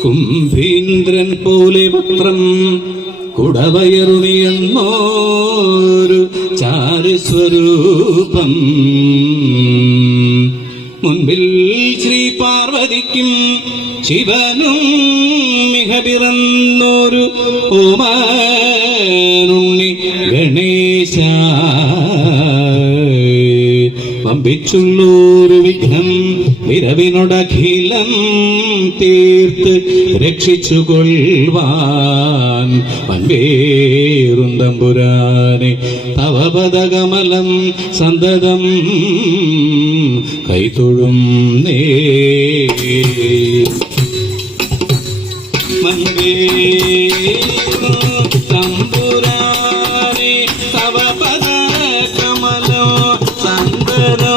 കുംഭീന്ദ്രൻ പോലെ വക്രം കുടവയറുനിയെന്നോരു ചാരുസ്വരൂപം മുൻപിൽ ശ്രീ പാർവതിക്കും ശിവനും മിക പിറന്നോരു ഓമാനുണ്ണി ഗണേശ വമ്പിച്ചുള്ളൊരു വിഘ്നം വിരവിനോടഖിലം തീർത്ത് രക്ഷിച്ചുകൊള്ളുവാൻ വൻപേറും തമ്പുരാനെ തവ പദകമലം സന്തതം കൈതൊഴും നേ തമ്പുരാനെ തവ പദകമലോ സന്തതോ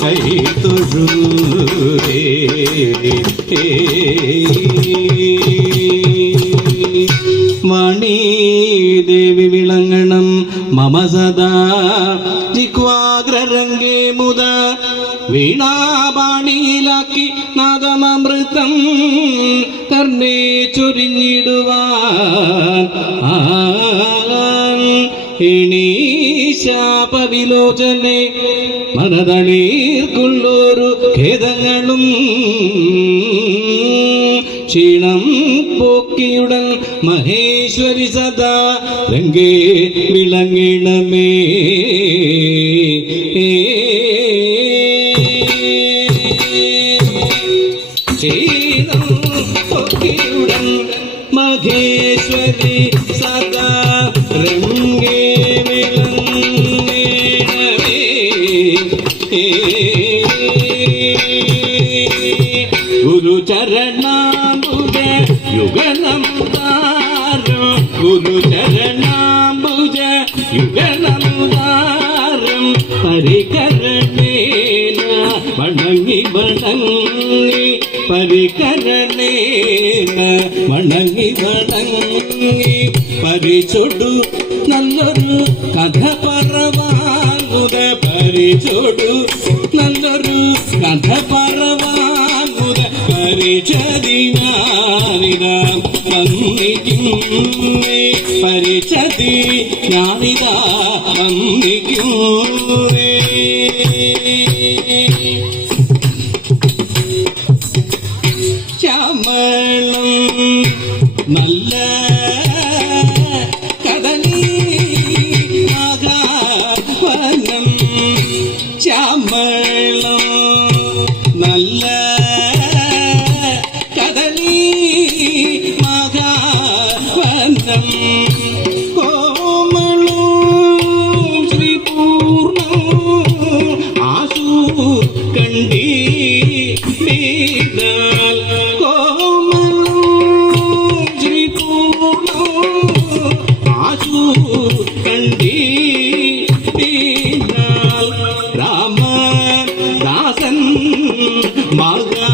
കൈതൊഴും മണീദേവി വിളങ്ങണം മമ സദാ ജിഹ്വാഗ്രരംഗേ മുദ വീണാപാണിയിലാക്കി നാദമൃതം കർണേ ചൊരിഞ്ഞിടുവാൻ ശാപവിലോചനെ മനതളീർക്കുള്ളൊരു ഖേദങ്ങളും ക്ഷീണം പോക്കിയുടൻ മഹേശ്വരി സദാ രംഗേ വിളങ്ങിടമേ ക്ഷീണം പോക്കിയുടൻ മഹേശ്വരി സദാ രംഗേ ഗുരുചരണാംബുജ യുഗനമുദാരം ഗുരുചരണാംബുജ യുഗനമുദാരം പരികരണേന വണങ്ങി വണങ്ങി പരികരണേന വണങ്ങി വണങ്ങി പരിചൊടു നല്ലൊരു കഥ പറവാനുദ പരിചൊടു നല്ലൊരു കഥ പറവാനുദ പരിചതി ഞാനിതാ വന്നിക്കുന്നേ പരിചതി ഞാനിതാ വന്നിക്കുന്നേ ശ്യാമളം നല്ല കദലി മഹാവനം ശ്യാമളം നല്ല കദലി മഹാവനം കോമളോ ശ്രീപൂർണോ ആശു കണ്ടീ കോമളോ ശ്രീപൂർണോ ആശു കണ്ടീ രാമദാസൻ മഹാ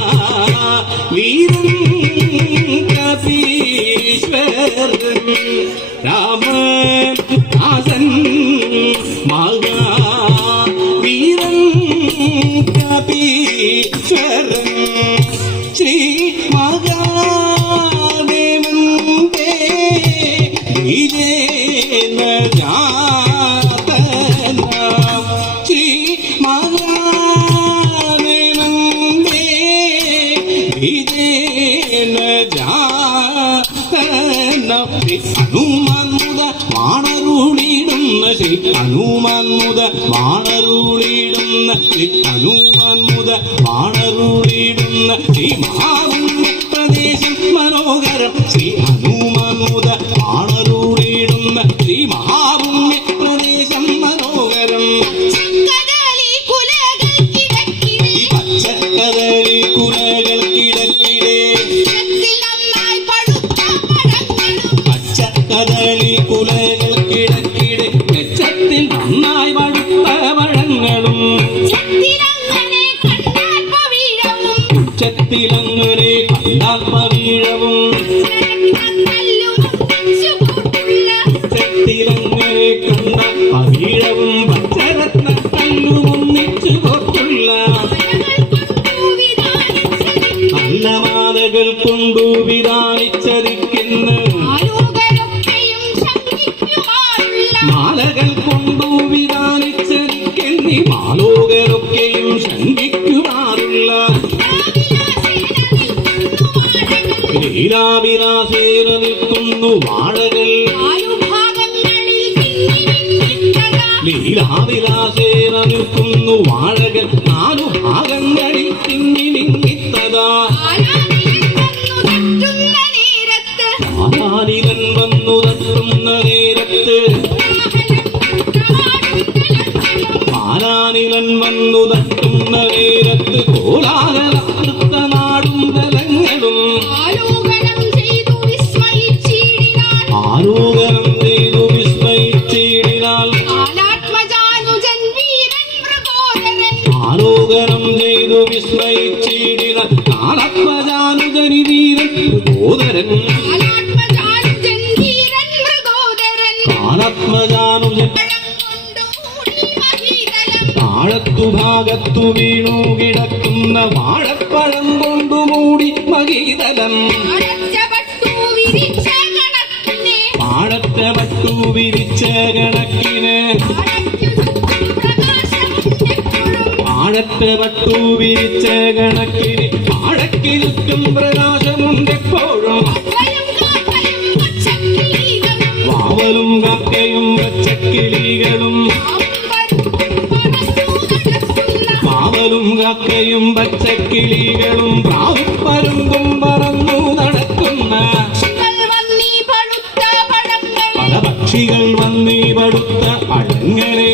വീരൻ കപീശ്വരൻ രാമദാസൻ മഹാ വീരൻ കപീശ്വരൻ ശ്രീ മഹാദേവന്റെ വിജയന ജാതന ശ്രീ മഹാദേവൻ ബീജേന ജാതനപ്പി ഹനുമാൻ മുത വാണരുളിടുന്ന ശ്രീ ഹനുമാൻ മുത വാണരുളിടുന്ന ശ്രീ ഹനുമാൻ മുത വാണരുളിടുന്ന ശ്രീ മഹാപുണ്യ പ്രദേശം മനോഹരം ശ്രീ ഹനുമാൻ മുത വാണരുളിടുന്ന ശ്രീ മഹാപുണ്യ പ്രദേശം മനോഹരം പച്ചക്കദളി കുലകൾക്കിടക്കിടെ പച്ചക്കദളി കുലകൾക്കിടക്കിടെ മെച്ചത്തിൽ നന്നായി പഴുത്ത പഴങ്ങളും ഉച്ചത്തിലങ്ങനെ കണ്ടാൽ പവീഴവും ഉച്ചത്തിലങ്ങനെ കണ്ട പവീഴവും പച്ചരത്ന കല്ലും ഒന്നിച്ചു കോർത്തുള്ള നല്ല മാലകൾ കൊണ്ടു വിധാനിച്ചതിക്കുന്ന മാലകൾ കൊണ്ടു വിധാനിച്ചതിക്കുന്നി മാലോകരൊക്കെയും ശങ്കിക്കുമാറുള്ള ലീലാവിലാസേന നിൽക്കുന്നു വാഴകൾ ലീലാവിലാസേന നിൽക്കുന്നു വാഴകൾ 4 ഭാഗങ്ങളിൽ തിങ്ങി നിങ്ങിത്തതാ ആനിലൻ വന്നു തട്ടുന്ന നേരത്ത് ആനാനിലൻ വന്നു തട്ടുന്ന നേരത്ത് കോലാഹല നാടും തലങ്ങളും ആലോകനം ചെയ്തു വിസ്മയിച്ചിടിനാൽ ആലോകനം ചെയ്തു വിസ്മയിച്ചിടിനാൽ ആത്മജാനുജനി വീരൻ മൃഗോദരൻ ആത്മജാനുജൻ താഴത്തു ഭാഗത്തു വീണു കിടക്കുന്ന വാഴപ്പഴം കൊണ്ടു മൂടി മകീതലം പാടത്തെ പട്ടു വിരിച്ച കണക്കിന് പാടത്തെ പട്ടു വിരിച്ച കണക്കിന് പാടയ്ക്ക് ചുറ്റും പ്രകാശമുണ്ടെപ്പോഴും വാവലും കാക്കയും പച്ചക്കിളികളും വാവലും കാക്കയും പച്ചക്കിളികളും പ്രാവുപ്പരുമ്പും പറന്നു നടക്കുന്ന പല പക്ഷികൾ വന്നീ പടുത്ത പഴങ്ങളെ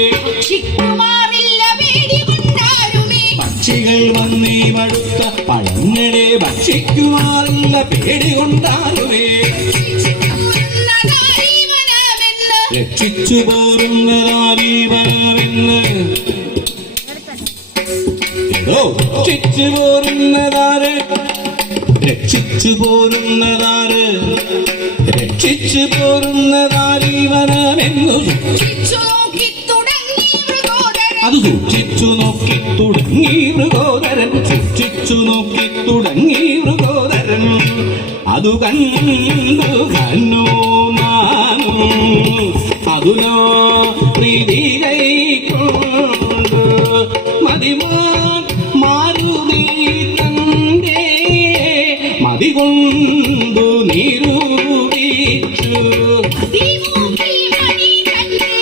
പക്ഷികൾ വന്നീ പടുത്ത പഴങ്ങളെ ഭക്ഷിക്കുവാറില്ല പേടി കൊണ്ടാലുമേ രക്ഷിച്ചു പോരുന്നതാരീവനമെന്ന് രക്ഷിച്ചു പോരുന്നതാര് രക്ഷിച്ചു പോരുന്നതാര് രക്ഷിച്ചു പോരുന്നതാരീവനമെന്നു അത് സൂക്ഷിച്ചു നോക്കി തുടങ്ങി മൃഗോദരൻ സൂക്ഷിച്ചു നോക്കി തുടങ്ങി മൃഗോദരൻ അതു കണ്ടു കന്നു നാനും അതുനോ പ്രീതി കൈക്കൊണ്ട് മാരുതി തന്റെ മതി കൊണ്ടു നിരൂപിച്ചു മതിമൂക്കി മണി തന്റെ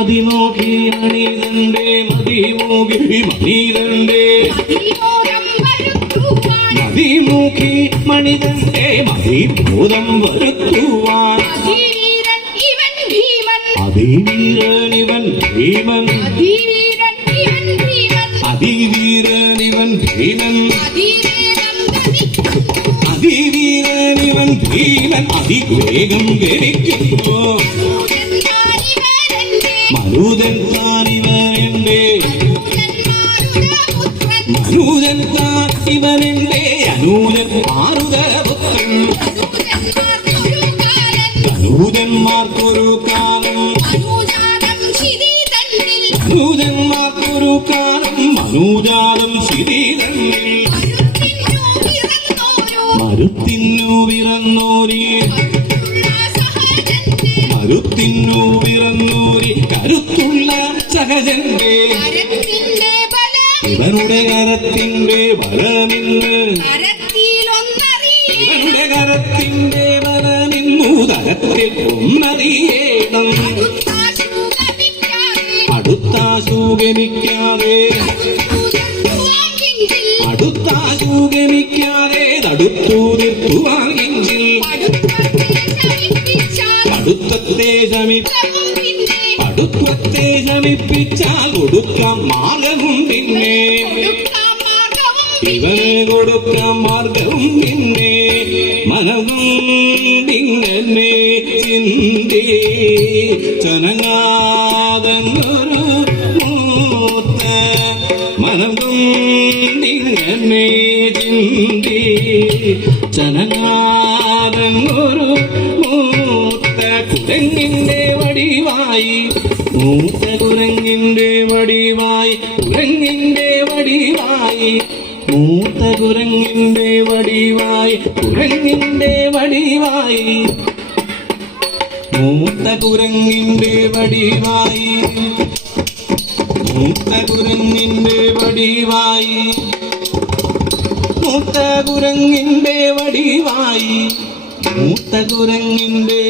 അതിമോഖി മണി തന്റെ മതിമൂക്കി മണി തന്റെ മതിമൂഖി മണി തന്റെ മതിഭൂതം വരുത്തുവാൻ അതിവീരനിവൻ ഭീമൻ അതിവീരനിവൻ ഭീമൻ അതിവീരനിവൻ ഭീമൻ അതിവേഗം ഗമിക്കുന്നു മനുജൻ താനിവനെന്റെ മനുജൻ താനിവനെന്റെ അനൂജൻ മാരുതപുത്രൻ അനൂജന്മാർക്കൊരു കാലം അനൂജന്മാർക്കൊരു കാലം മനൂജാതം സ്ഥിതി തന്നിൽ മരുത്തിന്നു വിറന്നോരി മരുത്തിന്നു വിറന്നോരി കരുത്തുള്ള സഹജന്റെ ഇവനുടെ കരത്തിന്റെ ബലമിന്ന് ഇവനുടെ കരത്തിന്റെ ബലമിന്നു തരത്തിൽ ഒന്നറിയേണം അടുത്താശു ഗമിക്കാതെ തടുത്തു നിർത്തുവാങ്ങിഞ്ചിൽ അടുത്തത്തെ ശമിപ്പിച്ചാൽ കൊടുക്കാം മാർഗവും പിന്നെ ഇവന് കൊടുക്കാം മാർഗവും പിന്നെ മനകൊണ്ടിങ്ങനെ ചിന്തി ചനങ്ങാതങ്ങൊരു മൂത്ത മനം കൊണ്ടിങ്ങനെ ചിന്തി ചനങ്ങാതങ്ങൊരു മൂത്ത കുരങ്ങിന്റെ വടിവായി മൂത്ത കുരങ്ങിന്റെ വടിവായി കുരങ്ങിന്റെ വടിവായി മൂത്ത കുരങ്ങിന്റെ വടിവായി കുരങ്ങിന്റെ വടിവായി മൂത്ത കുരങ്ങിന്റെ വടിവായി മൂത്ത കുരങ്ങിന്റെ വടിവായി മൂത്ത കുരങ്ങിന്റെ വടിവായി മൂത്ത കുരങ്ങിന്റെ